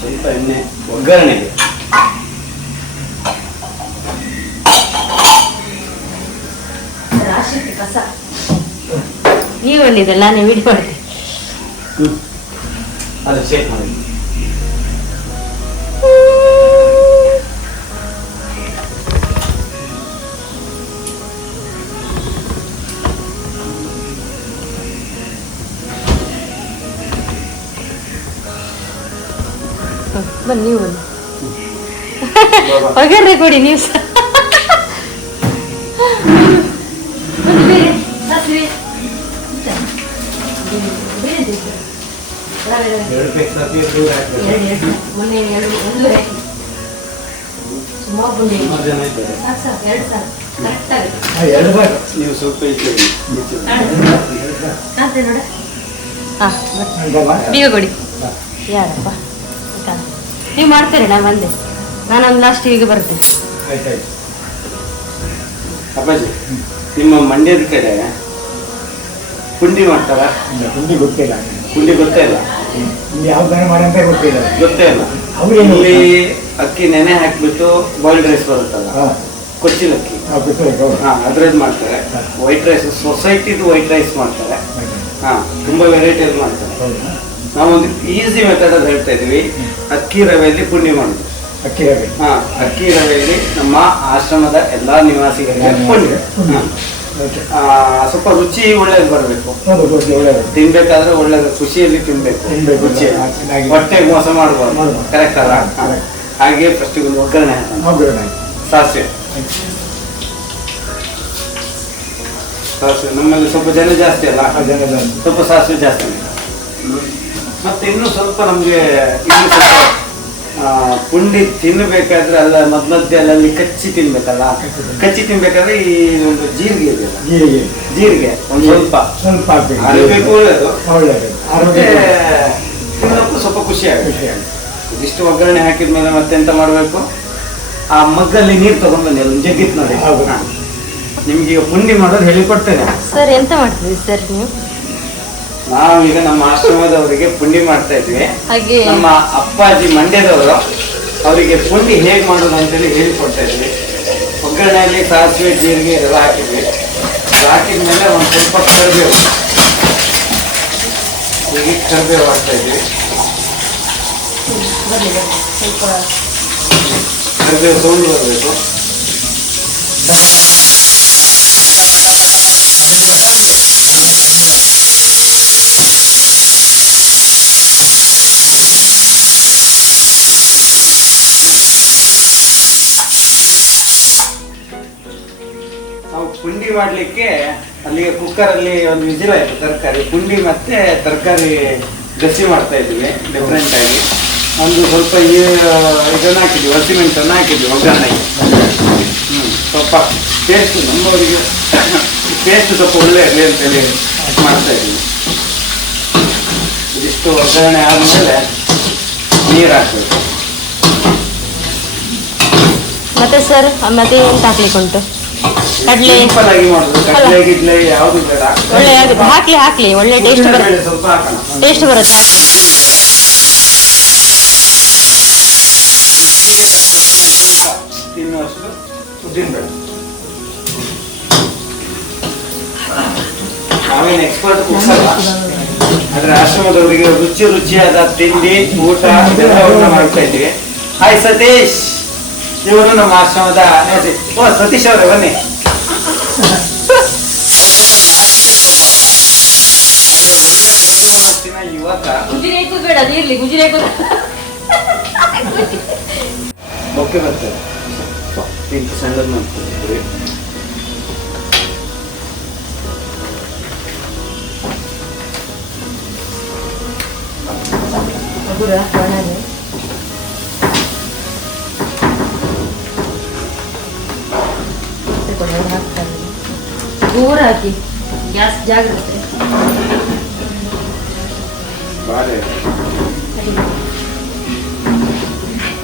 ಸ್ವಲ್ಪ ಎಣ್ಣೆ ಒಗ್ಗರಣೆಗೆ. ಕಸ ನೀವು ಹೇಳಿದೆಲ್ಲ ನಾನು ವಿಡಿಯೋ ಮಾಡ್ತೀನಿ. ಅದು ಚೆಕ್ ಮಾಡಿ. ಬನ್ನಿ ನೀವು ಬನ್ನಿ ಒಗ್ಗರಣೆ ಕೊಡಿ ನೀವು ಸಹ. ನೀವು ಸ್ವಲ್ಪ ಬೀಗ ಕೊಡಿ. ಯಾರಪ್ಪ ನೀವು ಮಾಡ್ತೀರಿ, ನಾ ಬಂದೆ, ನಾನೊಂದು ಲಾಸ್ಟ್ ಈಗ ಬರ್ತೇನೆ. ಅಪ್ಪಾಜಿ, ನಿಮ್ಮ ಮಂಡ್ಯದ ಕಡೆ ಪುಂಡಿ ಮಾಡ್ತಾರ? ಪುಂಡಿ ಗೊತ್ತಿಲ್ಲ. ಪುಂಡಿ ಗೊತ್ತೇ ಇಲ್ಲ? ಯಾವ ತರ ಮಾಡಂತ ಗೊತ್ತಿಲ್ಲ. ಗೊತ್ತೇ ಇಲ್ಲ. ಇಲ್ಲಿ ಅಕ್ಕಿ ನೆನೆ ಹಾಕ್ಬಿಟ್ಟು ಬಾಯ್ಲ್ಡ್ ರೈಸ್ ಬರುತ್ತಲ್ಲ, ಕೊಚ್ಚಿನ ಅಕ್ಕಿ, ಅದ್ರದ್ದು ಮಾಡ್ತಾರೆ. ವೈಟ್ ರೈಸ್, ಸೊಸೈಟಿದು ವೈಟ್ ರೈಸ್ ಮಾಡ್ತಾರೆ. ತುಂಬಾ ವೆರೈಟಿಯಲ್ಲಿ ಮಾಡ್ತಾರೆ. ನಾವೊಂದು ಈಸಿ ಮೆಥಡ್ ಅಲ್ಲಿ ಹೇಳ್ತಾ ಇದೀವಿ. ಅಕ್ಕಿ ರವೆಯಲ್ಲಿ ಪುಂಡಿ ಮಾಡುದು. ಅಕ್ಕಿ ರವೆ? ಅಕ್ಕಿ ರವೆಯಲ್ಲಿ ನಮ್ಮ ಆಶ್ರಮದ ಎಲ್ಲಾ ನಿವಾಸಿಗಳಿಗೆ ಪುಂಡಿ. ಸ್ವಲ್ಪ ರುಚಿ ಒಳ್ಳೇದು ಬರಬೇಕು. ತಿನ್ಬೇಕಾದ್ರೆ ಒಳ್ಳೇದು, ಖುಷಿಯಲ್ಲಿ ತಿನ್ಬೇಕು. ರುಚಿ ಹೊಟ್ಟೆಗೆ ಮೋಸ ಮಾಡಬಾರ್ದು. ಕರೆಕ್ಟ್ ಅಲ್ಲ? ಹಾಗೆ ಫಸ್ಟ್ ಒಂದು ಒಗ್ಗರಣೆ ಸಾಸಿವೆ. ಸಾಸಿವೆ ನಮ್ಮಲ್ಲಿ ಸ್ವಲ್ಪ ಜನ ಜಾಸ್ತಿ ಅಲ್ಲ, ಸ್ವಲ್ಪ ಸಾಸಿವೆ ಜಾಸ್ತಿ. ಮತ್ತೆ ಇನ್ನು ಸ್ವಲ್ಪ ನಮ್ಗೆ ಇನ್ನು ಸ್ವಲ್ಪ ಪುಂಡಿ ತಿನ್ನಬೇಕಾದ್ರೆ ಅಲ್ಲ, ಮಧ್ಯ ಅಲ್ಲಲ್ಲಿ ಕಚ್ಚಿ ತಿನ್ಬೇಕಲ್ಲ. ಕಚ್ಚಿ ತಿನ್ಬೇಕಾದ್ರೆ ಈ ಒಂದು ಜೀರಿಗೆ ಇದೆಯಲ್ಲ, ಜೀರಿಗೆ ಒಂದು ಸ್ವಲ್ಪ ಹಾಕಬೇಕು. ಒಳ್ಳೇದು. ತಿನ್ನೋಕ್ಕೂ ಸ್ವಲ್ಪ ಖುಷಿ ಆಗುತ್ತೆ. ಇದಿಷ್ಟು ಒಗ್ಗರಣೆ ಹಾಕಿದ್ಮೇಲೆ ಮತ್ತೆ ಎಂತ ಮಾಡ್ಬೇಕು, ಆ ಮಗ್ಗಲ್ಲಿ ನೀರು ತಗೊಂಡ್ ಬನ್ನಿ, ಅದೊಂದು ಜಗ್ಗಿತ್ ನೋಡಿ. ನಿಮ್ಗೆ ಈಗ ಪುಂಡಿ ಮಾಡೋದು ಹೇಳಿಕೊಡ್ತೇನೆ. ಸರ್ ಎಂತ ಮಾಡ್ತೀವಿ ಸರ್ ನೀವು? ನಾವೀಗ ನಮ್ಮ ಆಶ್ರಮದವರಿಗೆ ಪುಂಡಿ ಮಾಡ್ತಾ ಇದ್ವಿ. ನಮ್ಮ ಅಪ್ಪಾಜಿ ಮಂಡ್ಯದವರು, ಅವರಿಗೆ ಪುಂಡಿ ಹೇಗೆ ಮಾಡೋದು ಅಂತೇಳಿ ಹೇಳಿಕೊಡ್ತಾ ಇದ್ವಿ. ಒಗ್ಗರಣೆಯಲ್ಲಿ ಸಾಸಿವೆ ಜೀರಿಗೆ ಎಲ್ಲ ಹಾಕಿದ್ವಿ. ಹಾಕಿದ್ಮೇಲೆ ಒಂದು ಸ್ವಲ್ಪ ಕರಿಬೇವು, ಹೀಗೆ ಕರಿಬೇವು ಹಾಕ್ತಾ ಇದ್ವಿ. ಕರಿಬೇವು ಸೌಂಡ್ ಬರಬೇಕು. ಪುಂಡಿ ಮಾಡ್ಲಿಕ್ಕೆ ಅಲ್ಲಿಗೆ ಕುಕ್ಕರ್ ಅಲ್ಲಿ ಒಂದು ವಿಜಿಲ್ ಆಯ್ತು. ತರಕಾರಿ ಪುಂಡಿ ಮತ್ತೆ ತರಕಾರಿ ಗಸಿ ಮಾಡ್ತಾ ಇದ್ವಿ ಡಿಫ್ರೆಂಟ್ ಆಗಿ. ಒಂದು ಸ್ವಲ್ಪ ಇದನ್ನ ಹಾಕಿದ್ವಿ, ಹಸಿಮೆಣಸನ್ನು ಹಾಕಿದ್ವಿ ಒಗ್ಗರಣೆಗೆ. ಸ್ವಲ್ಪ ಟೇಸ್ಟ್ ನಮ್ಮವರಿಗೆ ಟೇಸ್ಟ್ ಸ್ವಲ್ಪ ಒಳ್ಳೆ ಇರಲಿ ಅಂತೇಳಿ ಮಾಡ್ತಾ ಇದ್ವಿ. ಇದಿಷ್ಟು ಒಗ್ಗರಣೆ ಆದ್ಮೇಲೆ ನೀರು ಹಾಕ್ಬೇಕು. ಮತ್ತೆ ಸರ್ ಮತ್ತೆ ಎಂತ ಹಾಕ್ಲಿಕ್ಕೆ ಉಂಟು? ಕಡ್ಲೆ ಸಿಂಪಲ್ ಆಗಿ ಮಾಡುದು. ಕಡ್ಲೆ ಗಿಡ್ಲೆ ಯಾವುದು ಬೇಡ. ಒಳ್ಳೆ ಹಾಕ್ಲಿ ಒಳ್ಳೆ ಟೇಸ್ಟ್ ಬರುತ್ತೆ. ಸ್ವಲ್ಪ ಹಾಕೋಣ, ಟೇಸ್ಟ್ ಬರುತ್ತೆ. ತಿನ್ನುವಷ್ಟು ಉದ್ದಿನ ಬೇಡ. ನಾವೇನು ಎಕ್ಸ್ಪರ್ಟ್ ಕುಕ್ಸ್ ಅಲ್ಲ, ಆದ್ರೆ ಆಶ್ರಮದವರಿಗೆ ರುಚಿಯಾದ ತಿಂಡಿ ಊಟ ಎಲ್ಲವನ್ನ ಮಾಡ್ತಾ ಇದ್ವಿ. ಹಾಯ್ ಸತೀಶ್, ಇವರು ನಮ್ಮ ಆಶ್ರಮದ ಸತೀಶ್ ಅವರೇ ಬನ್ನಿ. ಯುವಕ ಬೇಡ ಇರ್ಲಿ, ಗುಜರಾತ್ ಮೊಕ್ಕೆ ಬರ್ತದೆ. ಸಣ್ಣದ್ ಮಾಡ್ತೀವಿ. ದೂರ ಹಾಕಿ, ಗ್ಯಾಸ್ ಜಾಗ್ರತೆ.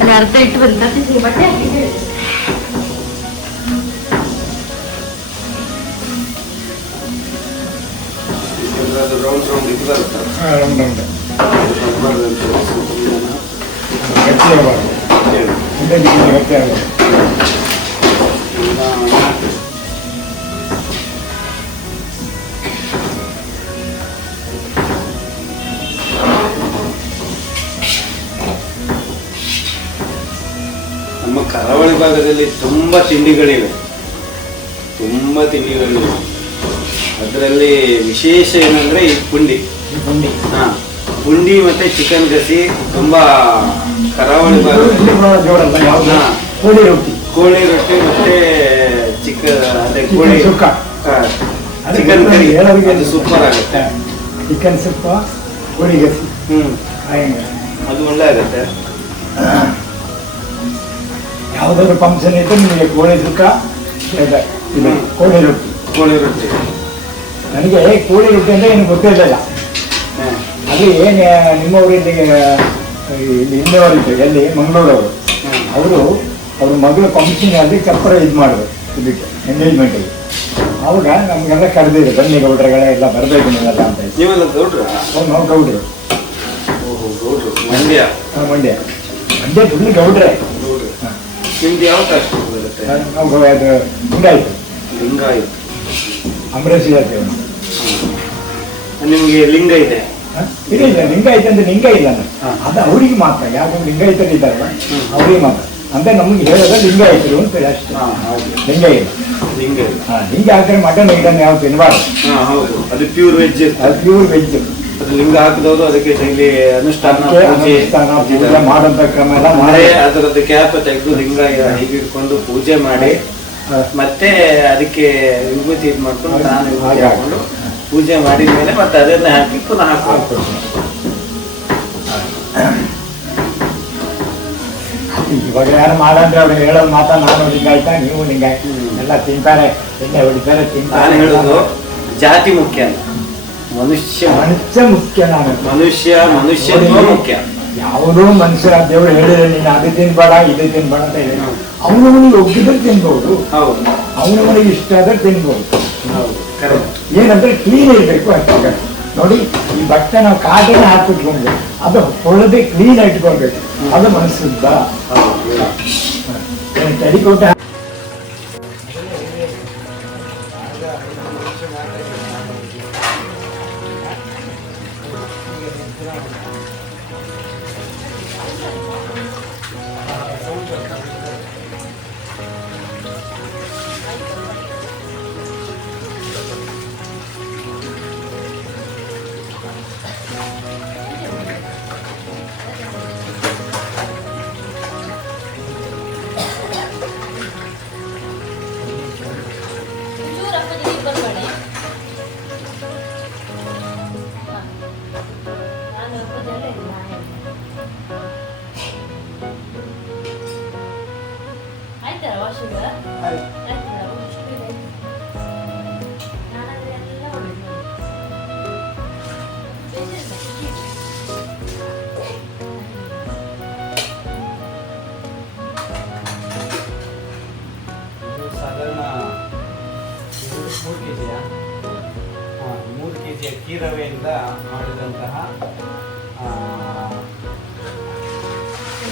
ಅಲ್ಲಿ ಅರ್ಧ ಇಟ್ಟು ಬಂದ ಬಟ್ಟೆ ಹಾಕಿ ರೌಂಡ್ ಇದು ಬರುತ್ತೆ. ಗಟ್ಟಿ ಆಗಬಾರ್ದು, ಉಂಡೆ ಬಿಸಿ ಗಟ್ಟಿ ಆಗಬಾರ್ದು. ನಮ್ಮ ಕರಾವಳಿ ಭಾಗದಲ್ಲಿ ತುಂಬ ತಿಂಡಿಗಳಿವೆ, ಅದರಲ್ಲಿ ವಿಶೇಷ ಏನಂದ್ರೆ ಈ ಪುಂಡಿ. ಪುಂಡಿ ಮತ್ತೆ ಚಿಕನ್ ಗಸಿ ತುಂಬಾ ಕರಾವಳಿ ಭಾಗದಲ್ಲಿ. ಜೋರಲ್ಲ ಯಾವ್ದು? ಹಾ. ಕೋಳಿ ರೊಟ್ಟಿ ಮತ್ತೆ ಅದೇ ಕೋಳಿ ಸುಕ್ಕ, ಚಿಕನ್ ಕರಿ ಅದು ಸೂಪರ್ ಆಗುತ್ತೆ. ಚಿಕನ್ ಸುಕ್ಕ, ಕೋಳಿ ಗಸಿ, ಅದು ಒಳ್ಳೆ ಆಗುತ್ತೆ. ಯಾವುದಾದ್ರು ಫಂಕ್ಷನ್ ಇತ್ತು ನಿಮಗೆ ಕೋಳಿ ಸುಕ್ಕ, ಕೋಳಿ ರೊಟ್ಟಿ. ನನಗೆ ಕೋಳಿ ರೊಟ್ಟಿ ಅಂದ್ರೆ ಏನು ಗೊತ್ತಿರಲಿಲ್ಲ. ಅಲ್ಲಿ ಏನು ನಿಮ್ಮವರಲ್ಲಿ ಇಲ್ಲಿ ಹಿಂದೆಯವರಿದ್ದು ಎಲ್ಲಿ ಮಂಗಳೂರವರು, ಅವ್ರ ಮಗಳು ಫಂಕ್ಷನ್ ಅಲ್ಲಿ ಚಪ್ಪರ ಇದು ಮಾಡಿದ್ರು ಇದಕ್ಕೆ ಎಂಗೇಜ್ಮೆಂಟಿಗೆ. ಅವಾಗ ನಮಗೆಲ್ಲ ಕರೆದಿದ್ರು, ಬನ್ನಿ ಗೌಡ್ರಗಳೆಲ್ಲ ಬರಬೇಕು ನೀವೆಲ್ಲ ಅಂತ ಹೇಳಿ. ನೀವೆಲ್ಲ ಗೌಡ್ರು? ನಾವು ಗೌಡ್ರು. ಮಂಡ್ಯ ಫುಲ್ ಗೌಡ್ರೆ. ನಿಮ್ದು ಯಾವ ಕಾಸ್ಟ್ ಬರುತ್ತೆ? ನಾವು ಅದು ಲಿಂಗಾಯತು, ಅಂಬರೀಷ್ ಜಾತಿ. ನಿಮಗೆ ಲಿಂಗ ಇದೆ? ಇಲ್ಲ, ಲಿಂಗಾಯತ ಅಂದ್ರೆ ಲಿಂಗ ಇಲ್ಲ, ಅದು ಅವ್ರಿಗೆ ಮಾತ್ರ. ಯಾರು ಲಿಂಗಾಯತರು ಇದ್ದಾರಲ್ಲ ಅವ್ರಿಗೆ ಮಾತ್ರ. ಅಂದ್ರೆ ನಮ್ಗೆ ಹೇಳೋದ ಲಿಂಗಾಯತರು ಅಂತ ಹೇಳಿ ಅಷ್ಟೇ. ಲಿಂಗ ಇಲ್ಲ. ಲಿಂಗ ಹಾಕಿದ್ರೆ ಮಟನ್ ಗಿಡನ್ ಯಾವ ತಿನ್ನಬಾರ್ದು. ಅದು ಪ್ಯೂರ್ ವೆಜ್. ಅದು ಪ್ಯೂರ್ ವೆಜ್. ಅದು ಲಿಂಗ ಹಾಕಿದವರು ಅದಕ್ಕೆ ಡೈಲಿ ಅನುಷ್ಠಾನ ಪೂಜೆ ಮಾಡೋಂಥ ಕ್ರಮ ಎಲ್ಲ ಮಾಡಿ ಅದರದ್ದು ಕ್ಯಾಪ್ ತೆಗೆದು ಲಿಂಗ ಹೀಗೆ ಇಟ್ಕೊಂಡು ಪೂಜೆ ಮಾಡಿ ಮತ್ತೆ ಅದಕ್ಕೆ ವಿಭೂತಿ ಇದು ಮಾಡ್ಕೊಂಡು ನಾನು ವಿಭೂತಿ ಹಾಕೊಂಡು ಪೂಜೆ ಮಾಡಿದ ಮೇಲೆ ಮತ್ತೆ ಅದನ್ನೇ ಹಾಕಿ ಪುನಃ ಹಾಕಬೇಕು. ಇವಾಗ ಯಾರು ಮಾಡಂದ್ರೆ ಅವ್ರಿಗೆ ಹೇಳೋದು ಮಾತಾ, ನಾನು ಲಿಂಗಾಯ್ತ ನೀವು ಲಿಂಗಾಯ್ತ ಎಲ್ಲ ತಿಂತಾರೆ, ಎಣ್ಣೆ ಹೊಡಿತಾರೆ, ತಿಂತಾರೆ. ನಾನು ಹೇಳೋದು ಜಾತಿ ಮುಖ್ಯ ಅಲ್ಲ, ಮನುಷ್ಯ ಮುಖ್ಯ. ನಾನು ಮನುಷ್ಯ ಮುಖ್ಯ. ಯಾವುದೋ ಮನುಷ್ಯ ದೇವರು ಹೇಳಿದ್ರೆ ನೀನು ಅದು ತಿನ್ಬೇಡ ಇದು ತಿನ್ಬೇಡ ಅಂತ ಹೇಳಿ ಅವನವನಿಗೆ ಒಗ್ಗಿದ್ರೆ ತಿನ್ಬಹುದು, ಅವನವನಿಗೆ ಇಷ್ಟ ಆದ್ರೆ ತಿನ್ಬಹುದು. ಏನಂದ್ರೆ ಕ್ಲೀನ್ ಇರಬೇಕು ಅಷ್ಟೇ. ನೋಡಿ, ಈ ಬಟ್ಟೆ ನಾವು ಕಾಟನ್ನ ಹಾಕಿಟ್ಕೊಂಡು ಅದು ಹೊಳದೆ ಕ್ಲೀನ್ ಇಟ್ಕೊಳ್ಬೇಕು, ಅದು ಮನಸ್ಸುದ್ದ ತಡಿಕೊಟ್ಟ. ಅಕ್ಕಿ ರವೆಯಿಂದ ಮಾಡಿದಂತಹ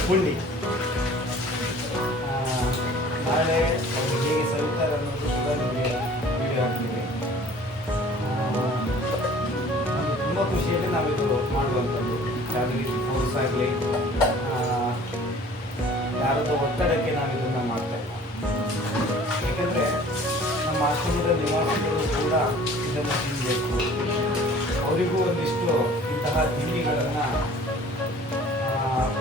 ಪುಂಡಿ. ನಾಳೆ ಅವರು ಹೇಗೆ ಸವಿತಾರೆ ಅನ್ನೋದು ಕೂಡ ನಿಮಗೆ ವಿಡಿಯೋ ಹಾಕ್ತೀವಿ. ನಮಗೆ ತುಂಬ ಖುಷಿಯಲ್ಲಿ ನಾವಿದು ಮಾಡುವಂಥದ್ದು. ಯಾವುದೇ ರೀತಿ ಫೋರ್ಸ್ ಆಗಲಿ ಯಾರದ್ದು ಒತ್ತಡಕ್ಕೆ ನಾವಿದನ್ನು ಮಾಡ್ತಾ ಇಲ್ಲ. ಯಾಕಂದರೆ ನಮ್ಮ ಆಶ್ರಮದ ನಿವಾಸಿಗಳು ಕೂಡ ಇದನ್ನು ತಿನ್ನಬೇಕು, ಅವರಿಗೂ ಒಂದಿಷ್ಟು ಇಂತಹ ತಿಂಡಿಗಳನ್ನು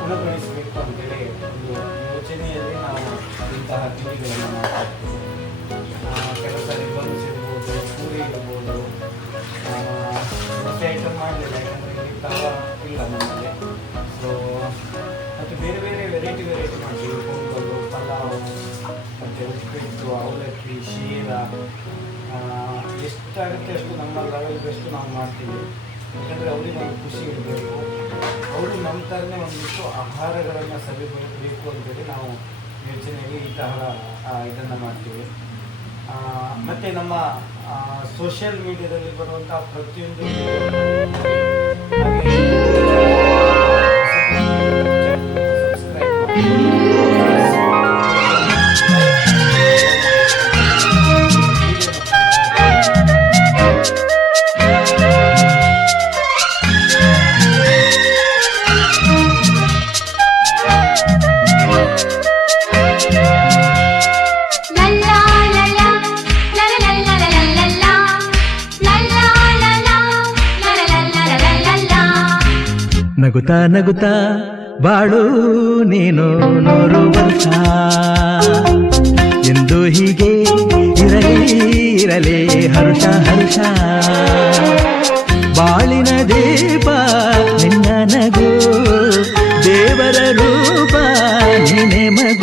ಉಣಬಡಿಸಬೇಕು ಅಂತೇಳಿ ಒಂದು ಯೋಚನೆಯಲ್ಲಿ ನಾವು ಇಂತಹ ತಿಂಡಿಗಳನ್ನು ಮಾಡ್ತಾ ಇರ್ತೀವಿ. ಕೆಲವು ಸಾರಿ ಬನ್ಸ್ ಇರ್ಬೋದು, ಪೂರಿ ಇರ್ಬೋದು, ದೋಸೆ ಐಟಮ್ ಮಾಡಲಿಲ್ಲ ಯಾಕಂದರೆ ಇಲ್ಲಿ ತವ ಇಲ್ಲ ನಮ್ಮಲ್ಲಿ. ಸೊ ಮತ್ತು ಬೇರೆ ಬೇರೆ ವೆರೈಟಿ ಮಾಡ್ತೀವಿ. ಪೊಂಗಲ್ಲು, ಪಲಾವು, ಮತ್ತು ಉಪ್ಪಿಟ್ಟು, ಅವಲಕ್ಕಿ, ಶೀರಾ, ಎಷ್ಟಾಗುತ್ತೆ ಅಷ್ಟು ನಮ್ಮ ಲೆವೆಲ್ಗಷ್ಟು ನಾವು ಮಾಡ್ತೀವಿ. ಯಾಕಂದರೆ ಅವ್ರಿಗೆ ಒಂದು ಖುಷಿ ಇರಬೇಕು, ಅವರು ನಮ್ಮ ಥರನೇ ಒಂದಿಷ್ಟು ಆಹಾರಗಳನ್ನು ಸವಿಬೇಕು ಅಂತೇಳಿ ನಾವು ಯೋಚನೆಯಲ್ಲಿ ಈ ತರಹ ಇದನ್ನು ಮಾಡ್ತೀವಿ. ಮತ್ತು ನಮ್ಮ ಸೋಷಿಯಲ್ ಮೀಡಿಯಾದಲ್ಲಿ ಬರುವಂಥ ಪ್ರತಿಯೊಂದು ಸಬ್ಸ್ಕ್ರೈಬ್ ನಗುತ್ತಾ ನಗುತ್ತಾ ಬಾಳು ನೀನು 100 ವರ್ಷ ಎಂದು ಹೀಗೆ ಇರಲಿ ಇರಲಿ ಹರುಷ ಹರುಷ ಬಾಳಿನ ದೀಪ ನಿನ್ನ ನಗು ದೇವರ ರೂಪ ನೀನೆ ಮಗು